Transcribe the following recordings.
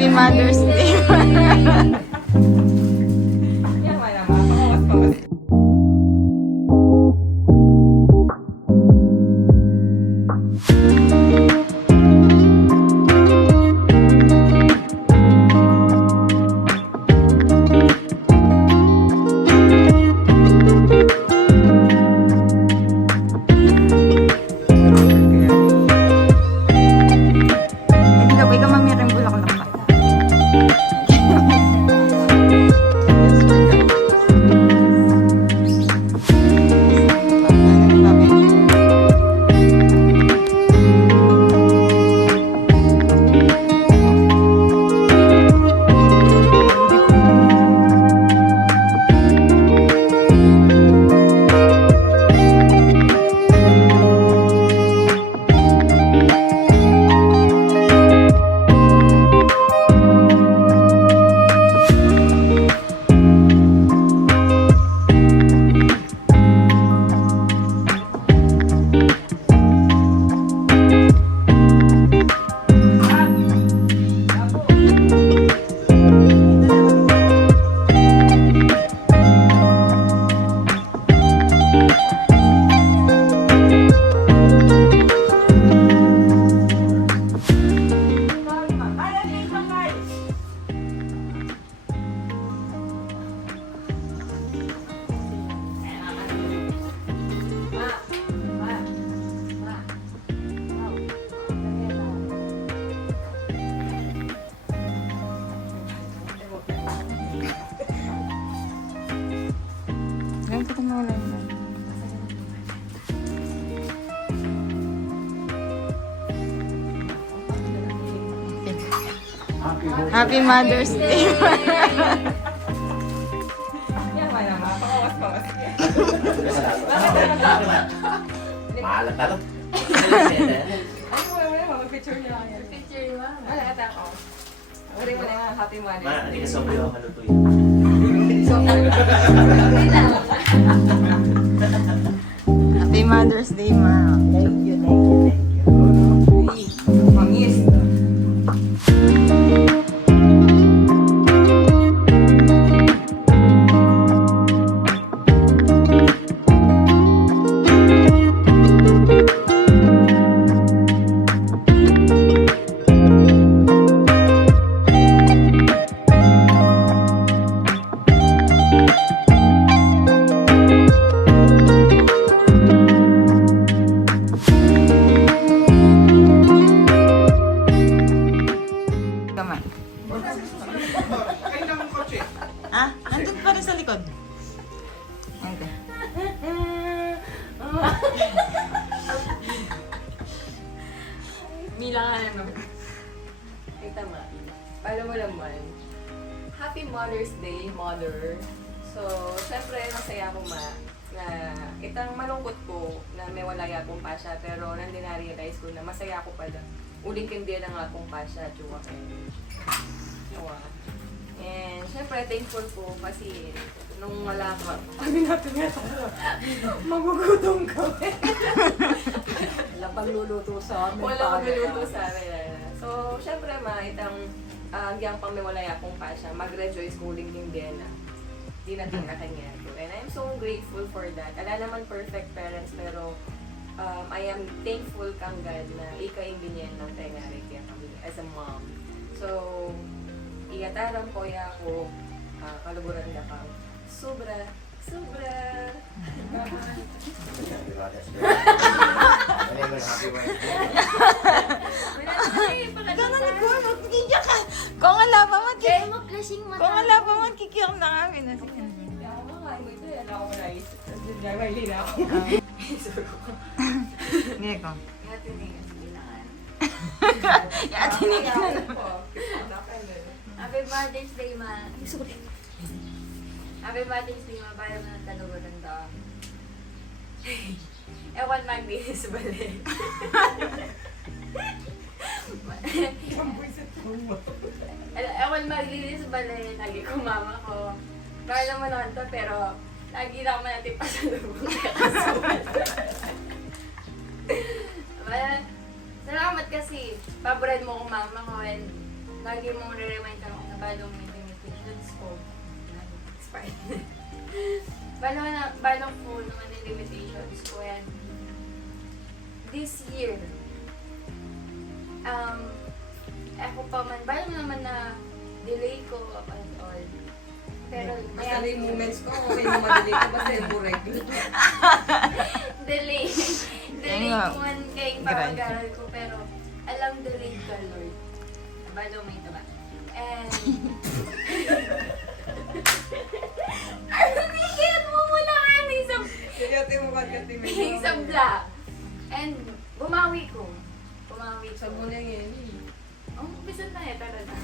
Happy Mother's Day. Ikaw mamirin bulaklak pa. Happy Mother's Day. Maalat na lang. Picture niya. Picture niya. Wala ata ako. Wala mo na Happy Mother's Day. Hindi ka sobrang yung halutuin. Happy Mother's Day, Ma. Thank you, thank you, thank you. Pangis. Kamay. Ah, nandun pa rin sa likod. Okay. Mila ka na. Kita ma. Para mo naman. Happy Mother's Day, Mother. So, syempre, masaya ako ma na itang malungkot ko na may walaya akong pasya pero nandun na-realize ko na masaya ako pala. Uling hindi na nga akong pasya, tsuwa kayo. Tsuwa. And syempre, thankful po kasi nung wala ka, kami natin nga tayo, magugutom kami. Wala pagluluto sa amin. Wala akong niluto sa amin. So, syempre ma, itang hanggang pang may walaya akong pasya, mag-rejoice ko uling hindi na. Di natin na kanya to. And I'm so grateful for that. Ala naman perfect parents, pero I am thankful kang God na ika-imbinyan ng tengari kaya kami as a mom. So, iyataran ko ya ako, kaluburan na kang sobra. Ganun ko, magkikiyak ka. Kung ala pa man, Kaya mo klaseng mata. kung ala pa man, kikiyak na kami na si Hindi ko. Yatinig ka na. Happy Mother's Day, ma. Happy Mother's Day, ma. Para mo ng taluguran to. Ewan maglinis balik. Ewan maglinis balik. Lagi ko mama ko. Para naman naman to, pero lagi na ako manatipa sa lubong. Salamat kasi. Paborito mo kong mama ko and lagi mong re-remind ako na balong may limitations ko. Expired. balong po naman yung limitations ko. And this year, ako pa man, balong naman na delay ko and all. Pero, Basta yung moments ko, okay mo madali ko, basta yung burek. delay Ayun. ko man kay pag-aral ko, pero alam delayed ka, Lord. Balong may taba. And, Kaya mo muna kami sa Kaya mo kagati mo. sa vlog. And, bumawi ko. Sa muna yun. Oh, bisan na talaga.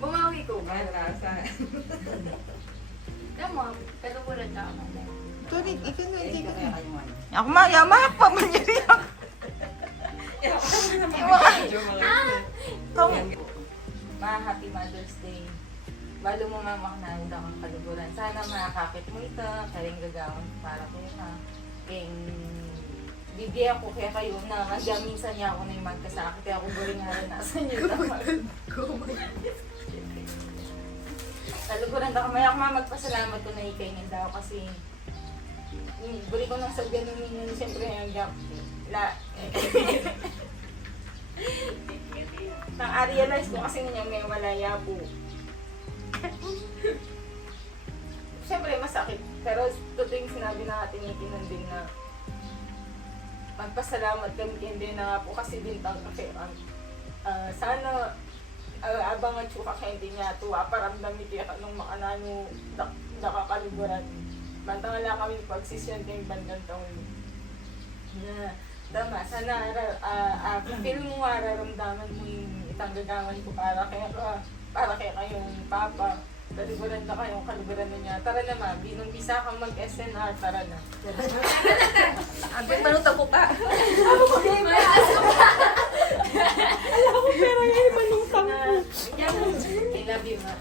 Bumawi ko. Marasa. Tama, kalukulan na ako. Tuloy, ikaw na, hindi ka. Ako mayak pa man yun yan. Happy Mother's Day. Balo mo mama na handa kang kaluguran. Sana makakapit mo ito, karing gagawin para ko na. Kaya bibigyan ko kaya kayo na magaminsan niya ako na yung magkasakit. Kaya ako guling naranasan niyo. Kaluguran ako. Maya ako magpasalamat ko na ikay nga daw kasi buli ko nang sabihan nung siyempre yung gap. Na-realize ko kasi niya may malaya po. Siyempre masakit. Pero totoo yung sinabi na ating ikinan din na magpasalamat kami hindi na nga po kasi bintang kakiran. Sana abang at suka kaya hindi niya tuwa paramdam iti nung makanano nakakaliburan. Bantang wala kami pagsisyon yung bandang taon. Na tama, sana feel mo nga raramdaman mo yung itang gagawan ko para kaya kayong papa. Kaliburan na kayong kaliburan na niya. Tara na ma, binumbisa kang mag-SNR, tara na. Abay, manuta po ka. I love you ma.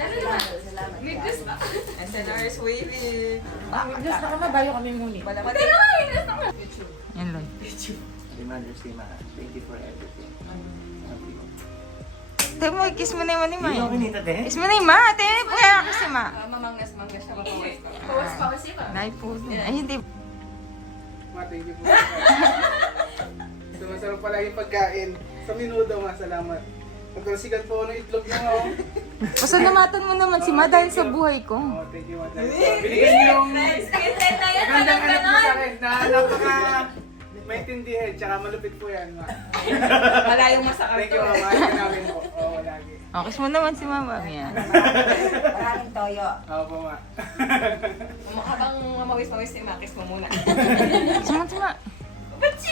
Salamat. Migdas ba? SNR is waving. Just na kama, bayo kami muli. Wala mati. Yan lang. Happy Mother's Day, ma. Thank you for everything. Love you. Tayo mo, kiss mo na yung manimay. Hindi ako kinita, te. Kiss mo na yung ma, ate. Kaya kasi ma. Mamanggas-manggas siya, mapawas ka. Pawas pa. Dahil po. Ay, hindi. Ma, thank you po. So, masarap pala yung pagkain. Sa minuto, ma, salamat. Pagkarasigan po ako ng itlog niyo, oh. Pasalamatan mo naman si ma dahil sa buhay ko. Oh, thank you, ma. Binigyan niyo yung magandang anak mo sa akin na napaka maintindihan, tsaka malupit po yan, ma. Malayong masakal Thank you, ma. Mahal ka namin po. Oo, lagi. Oh, kiss mo naman si mama. Yan. Maraming toyo. Opo, ma. Habang mawis-mawis si Makis mo muna. Kiss mo si ma.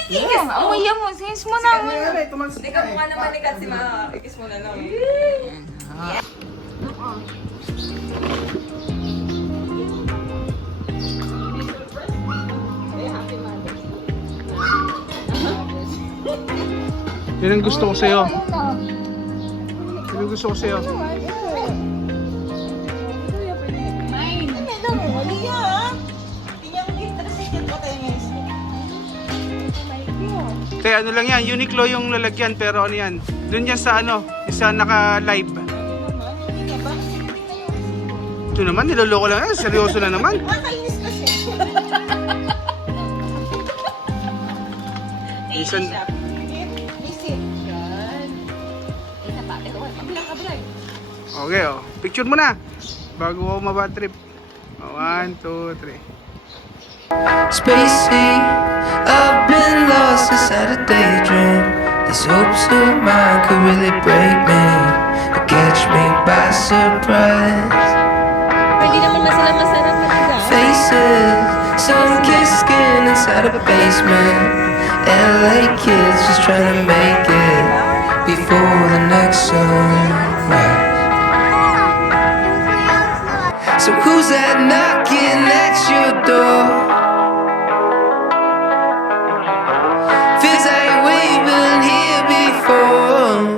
Yan, amoy yan mo. Kiss mo na amoy. Ano, tumansot Hindi ka ka eh. mukha naman ni Kat si Ma. Ikis mo na lang. Yun ang gusto ko sa'yo. Yun ang gusto ko sa'yo. Te, ano lang yan, Uniqlo yung lalagyan pero ano yan, dun yan sa ano, isa naka-live. Ito naman, niloloko lang yan, seryoso na naman. Isan, okay, oh. Picture mo na. Bago ako mabad trip. 1, 2, 3. Spacey, I've been lost inside a daydream. These hopes of mine could really break me, or catch me by surprise. Faces, sun-kissed skin inside a basement. LA kids just trying to make it before the next sunrise. So who's that knocking at your door? Feels like we've been here before.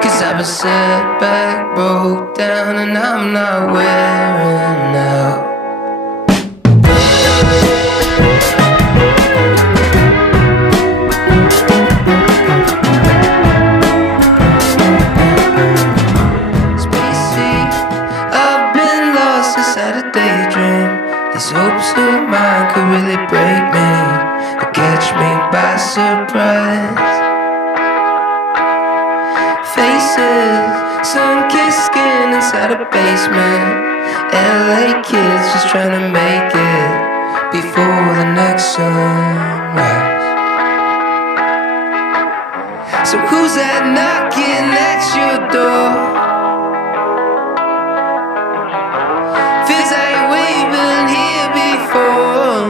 Cause I've been set back, broke down, and I'm not wearing out. surprise. Faces, sun-kissed skin inside a basement. LA kids just trying to make it before the next sunrise. So who's that knocking at your door? Feels like we've been here before.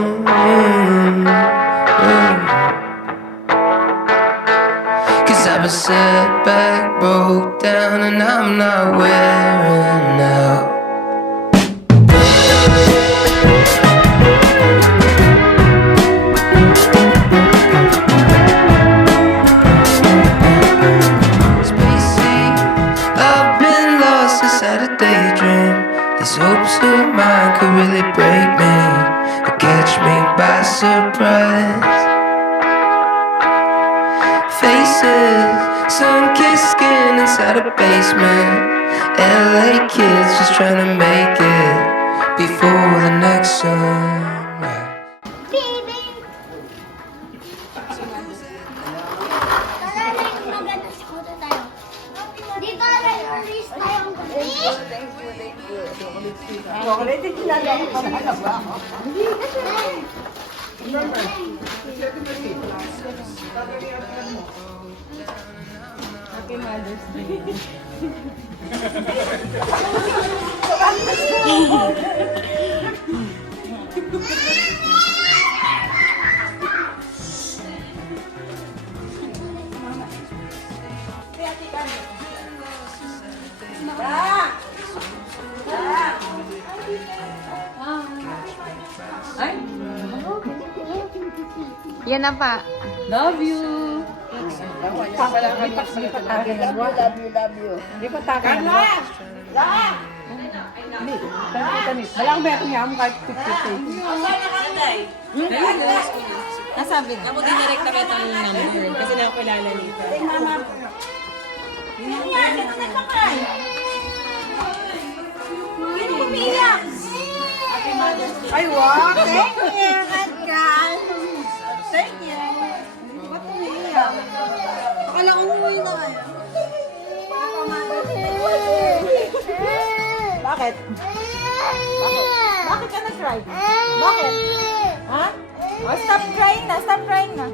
Cause I've been set back, broke down, and I'm not wearing out. Spacey, I've been lost inside a daydream. These hopes of mine could really break me or catch me by surprise. Faces, sun-kissed skin inside a basement. LA kids just trying to make it before the next sunrise. Yan na pa. Love you. Nasabi na. Ako dinirect na kita yung number kasi nakakilala nito. Ay, wow! Thank you, Katkan! Thank you! Ba't umiiyak? Akala ko umuwi na kayo. Bakit? Bakit? Bakit ka nag-cry? Bakit? Ha? Oh, stop crying na! Stop crying na!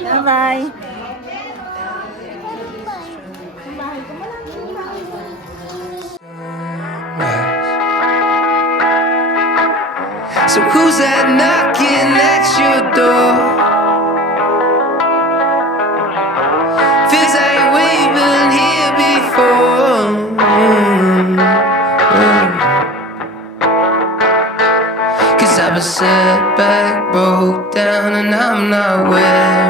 Bye-bye. So who's that knocking at your door? Feels like we've been here before. Cause I've been set back, broke down, and I'm not wearing